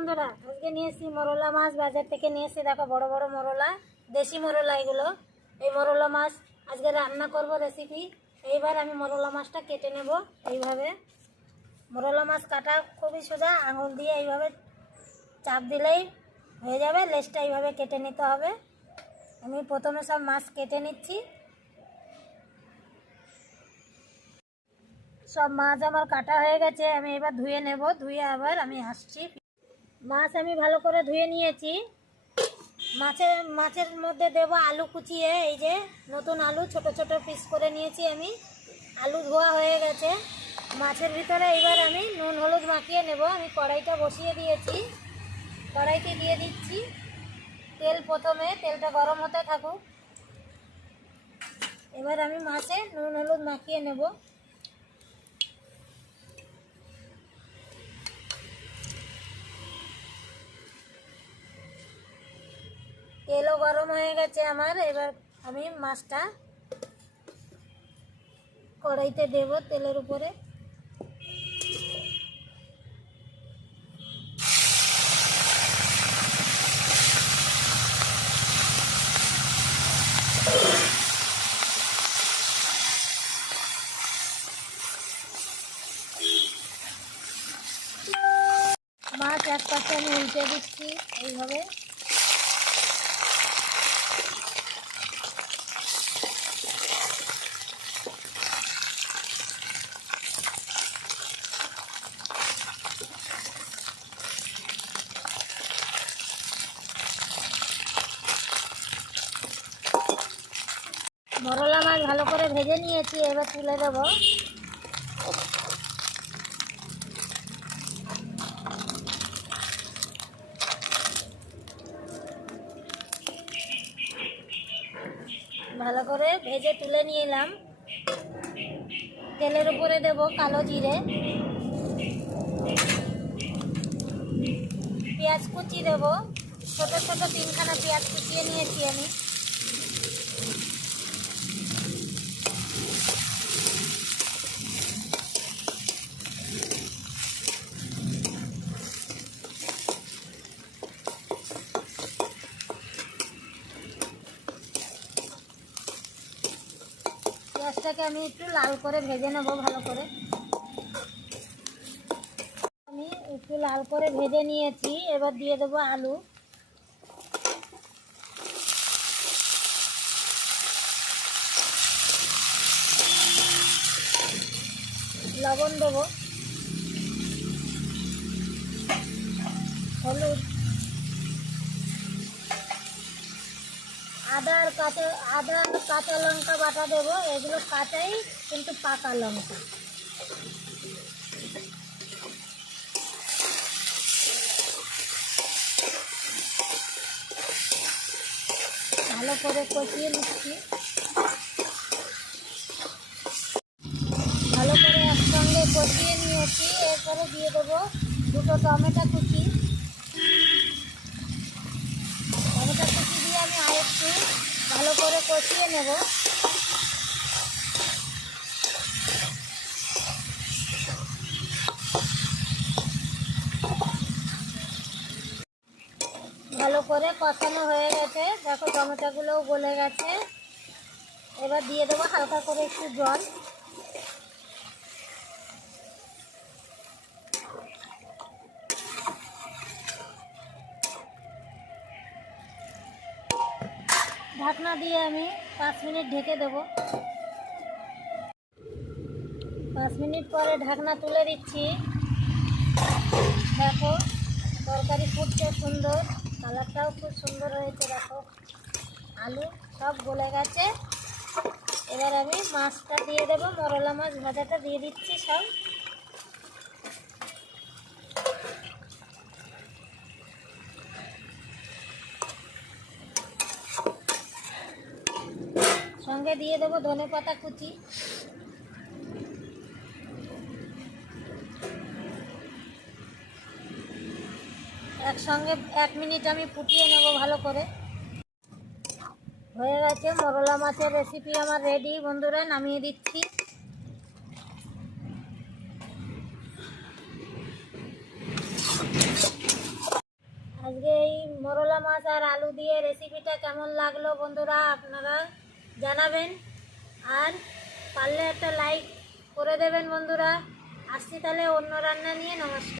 বন্ধুরা, আজকে নিয়ে এসেছি মরলা মাছ বাজার থেকে নিয়ে এসেছি। দেখো বড় বড় মরলা, দেশি মরলা এগুলো। এই মরলা মাছ আজকে রান্না করব রেসিপি। এইবার আমি মরলা মাছটা কেটে নেব। এইভাবে মরলা মাছ কাটা খুবই সোজা, আঙুল দিয়ে এইভাবে চাপ দিলেই হয়ে যাবে। লেজটা এইভাবে কেটে নিতে হবে। আমি প্রথমে সব মাছ কেটে নিচ্ছি। সব মাছ আমার কাটা হয়ে গেছে, আমি এবার ধুয়ে নেব। ধুয়ে আবার আমি আসছি। মাছ আমি ভালো করে ধুয়ে নিয়েছি। মাছের মধ্যে দেব আলু কুচিয়ে, এই যে নতুন আলু ছোট ছোট পিস করে নিয়েছি আমি। আলু ধোয়া হয়ে গেছে। মাছের ভিতরে এবার আমি নুন হলুদ মাখিয়ে নেব। আমি কড়াইটা বসিয়ে দিয়েছি, কড়াইতে দিয়ে দিচ্ছি তেল। প্রথমে তেলটা গরম হতে থাকুক। এবার আমি মাছে নুন হলুদ মাখিয়ে নেব। তেলও গরম হয়ে গেছে আমার। এবার আমি মাছটা কড়াইতে দেব তেলের উপরে। মাছ এক পাশে আমি উল্টে দিচ্ছি এইভাবে। মরলা মাছ ভালো করে ভেজে নিয়েছি, এবার তুলে দেব। ভালো করে ভেজে তুলে নিয়ে এলাম। তেলের উপরে দেব কালো জিরে, পেঁয়াজ কুচি দেব। ছোট ছোট 3খানা পেঁয়াজ কুচিয়ে নিয়েছি আমি। পেঁয়াজটাকে আমি একটু লাল করে ভেজে নেব ভালো করে। আমি একটু লাল করে ভেজে নিয়েছি, এবার দিয়ে দেবো আলু। লবণ দেবো, হলুদ, আদা আর কাঁচা লঙ্কা বাটা দেবো। এগুলো কাঁচাই কিন্তু পাকা লঙ্কা। ভালো করে কষিয়ে নিচ্ছি। ভালো করে একসঙ্গে কষিয়ে নিয়েছি। এরপরে দিয়ে দেবো 2টো টমেটো কুচি। টমেটো কুচি দিয়ে আমি আরেকটু ভালো করে কষিয়ে নেব। ভালো করে কষানো হয়ে গেছে। দেখো টমেটোগুলোও গলে গেছে। এবার দিয়ে দেবো হালকা করে একটু জল। ঢাকনা দিয়ে আমি 5 মিনিট ঢেকে দেব। 5 মিনিট পরে ঢাকনা তুলে দিচ্ছি। দেখো তরকারি ফুটছে সুন্দর, কালারটাও খুব সুন্দর হয়েছে। দেখো আলু সব গলে গেছে। এবার আমি মাছটা দিয়ে দেবো। মরলা মাছ ভাজাটা দিয়ে দিচ্ছি সব। সঙ্গে দিয়ে দেবো ধনেপাতা কুচি। একসঙ্গে 1 মিনিট আমি ফুটিয়ে নেব ভালো করে। হয়ে গেছে মরলা মাছের রেসিপি আমার রেডি। বন্ধুরা নামিয়ে দিচ্ছি। মাছ আর আলু দিয়ে রেসিপিটা কেমন লাগলো বন্ধুরা আপনারা জানাবেন, আর পারলে একটা লাইক করে দেবেন বন্ধুরা। আসছি তাহলে অন্য রান্না নিয়ে। নমস্কার।